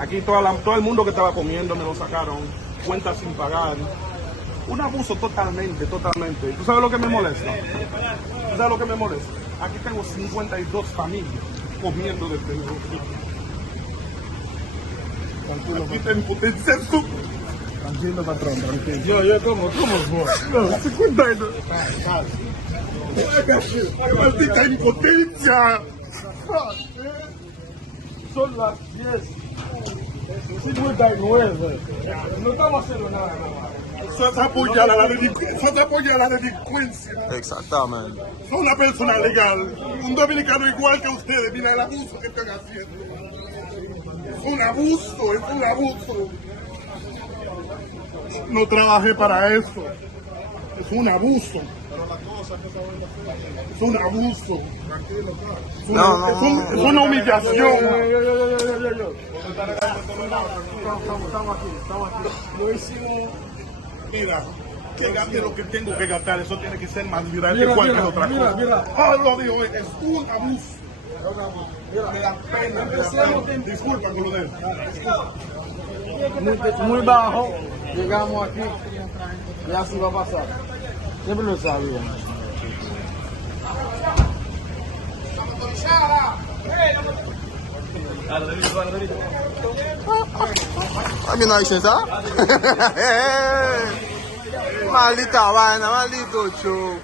Aquí todo el mundo que estaba comiendo me lo sacaron, cuentas sin pagar. Un abuso totalmente. ¿Tú sabes lo que me molesta? ¿Tú sabes lo que me molesta? Aquí tengo 52 familias comiendo desde el negocio. Tranquilo, Aquí te impotencia tú. tranquilo, patrón, tranquilo. Yo, ¿cómo fue? No, 52. Maldita impotencia. Son las 10:59. No estamos haciendo nada. Eso es apoyar a la delincuencia. Eso es apoyar a la delincuencia. Exactamente. Soy una persona legal. Un dominicano igual que ustedes. Mira el abuso que están haciendo. Es un abuso. No trabajé para esto. Es un abuso. Es un abuso. Es una humillación. Estamos aquí. Lo hicimos. Mira, que gaste lo que tengo que gastar. Eso tiene que ser más liberal que cualquier otra cosa. Mira. Lo digo, es un abuso. Me da pena. Disculpa con lo de él. Muy bajo. Llegamos aquí. Y así va a pasar. Siempre lo sabía. A mí no hay chance, Maldita vaina, maldito show.